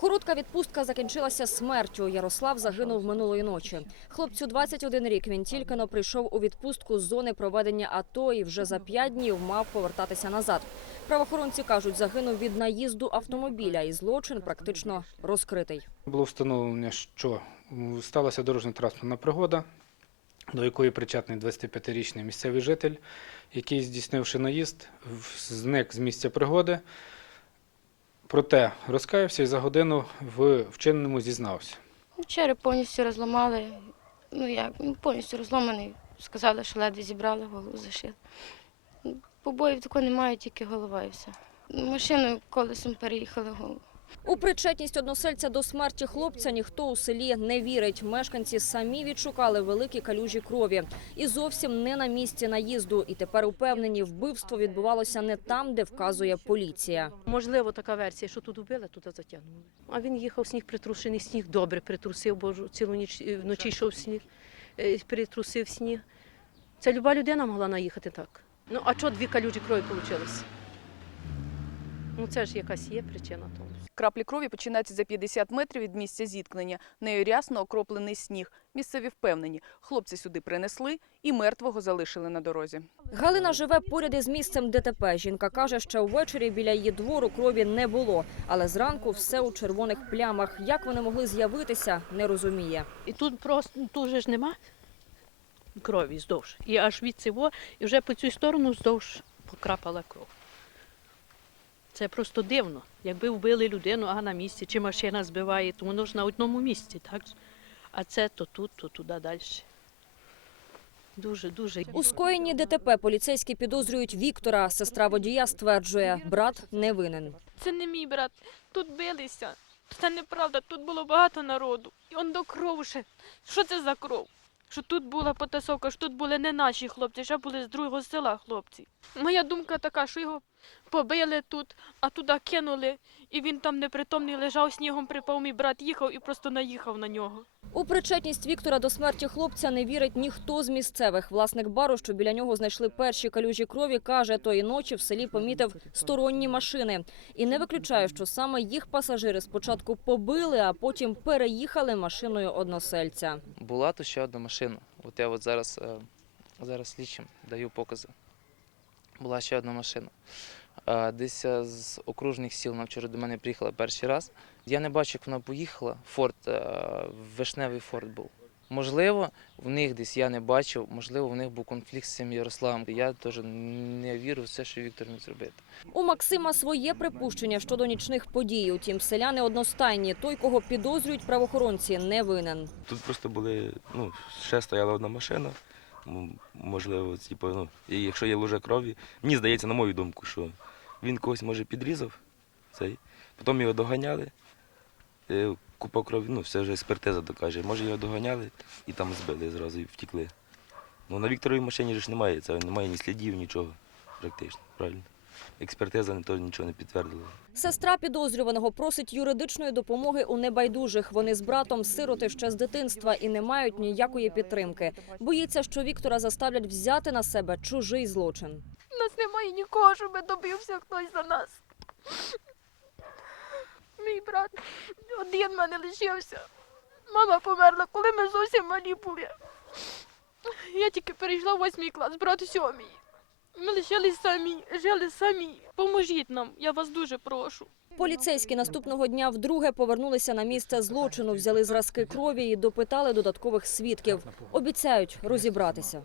Коротка відпустка закінчилася смертю. Ярослав загинув минулої ночі. Хлопцю 21 рік. Він тільки но прийшов у відпустку з зони проведення АТО і вже за п'ять днів мав повертатися назад. Правоохоронці кажуть, загинув від наїзду автомобіля, і злочин практично розкритий. Було встановлення, що сталася дорожньо-транспортна пригода, до якої причетний 25-річний місцевий житель, який, здійснивши наїзд, зник з місця пригоди. Проте розкаявся і за годину в вчиненому зізнався. Ну, Череп повністю розламали. Ну як, він повністю розломаний. Сказали, що ледве зібрали, голову зашили. Ну, Побоїв такого немає, тільки голова і все. Машиною колесом переїхали голову. У причетність односельця до смерті хлопця ніхто у селі не вірить. Мешканці самі відшукали великі калюжі крові і зовсім не на місці наїзду. І тепер упевнені, вбивство відбувалося не там, де вказує поліція. Можливо, така версія, що тут вбили, тут затягнули. А він їхав сніг притрушений, сніг добре притрусив, бо ж цілу ніч е, вночі йшов сніг, е, притрусив сніг. Це люба людина могла наїхати так. Ну а чого дві калюжі крові вийшли? Ну це ж якась є причина тому. Краплі крові починаються за 50 метрів від місця зіткнення. Нею рясно окроплений сніг. Місцеві впевнені, хлопці сюди принесли і мертвого залишили на дорозі. Галина живе поряд із місцем ДТП. Жінка каже, що ввечері біля її двору крові не було, але зранку все у червоних плямах. Як вони могли з'явитися, не розуміє. І тут просто ну, тут же ж нема крові здовж. І аж від цього, і вже по цю сторону здовж покрапала кров. Це просто дивно. Якби вбили людину, а на місці, чи машина збиває, то воно ж на одному місці, так? А це то тут, то туди далі. Дуже, дуже. У скоєнні ДТП поліцейські підозрюють Віктора. Сестра водія стверджує, брат не винен. Це не мій брат. Тут билися. Це неправда, тут було багато народу. І он до кров ще. Що це за кров? Що тут була потасовка, що тут були не наші хлопці, ще були з другого села хлопці. Моя думка така, що його побили тут, а туди кинули, і він там непритомний лежав, снігом припав, мій брат їхав і просто наїхав на нього. У причетність Віктора до смерті хлопця не вірить ніхто з місцевих. Власник бару, що біля нього знайшли перші калюжі крові, каже, тої ночі в селі помітив сторонні машини. І не виключає, що саме їх пасажири спочатку побили, а потім переїхали машиною односельця. Була то ще одна машина. От я от зараз, е, зараз слідчим даю покази. Була ще одна машина. Десь е, з окружних сіл вона вчора до мене приїхала перший раз. Я не бачу, як вона поїхала. Форт, е, вишневий форт був. Можливо, в них десь я не бачив, можливо, в них був конфлікт з цим Ярославом. Я теж не вірю в все, що Віктор міг зробити. У Максима своє припущення щодо нічних подій. Утім, селяни одностайні. Той, кого підозрюють правоохоронці, не винен. Тут просто були, ну, ще стояла одна машина. Можливо, типу, ну, і якщо є лужа крові, мені здається, на мою думку, що він когось може підрізав цей. Потім його доганяли. е, Купа крові, ну, все вже експертиза докаже. Може його доганяли і там збили зразу і втікли. Ну, на Вікторовій машині ж немає, це немає ні слідів, нічого практично, правильно. Експертиза не то нічого не підтвердила. Сестра підозрюваного просить юридичної допомоги у небайдужих. Вони з братом сироти ще з дитинства і не мають ніякої підтримки. Боїться, що Віктора заставлять взяти на себе чужий злочин. Нас нікого, щоб добився хтось за нас. Мій брат один мене лишився. Мама померла, коли ми зовсім малі були. Я тільки перейшла в восьмий клас, брат сьомий. Ми лишились самі, жили самі. Поможіть нам, я вас дуже прошу. Поліцейські наступного дня вдруге повернулися на місце злочину, взяли зразки крові і допитали додаткових свідків. Обіцяють розібратися.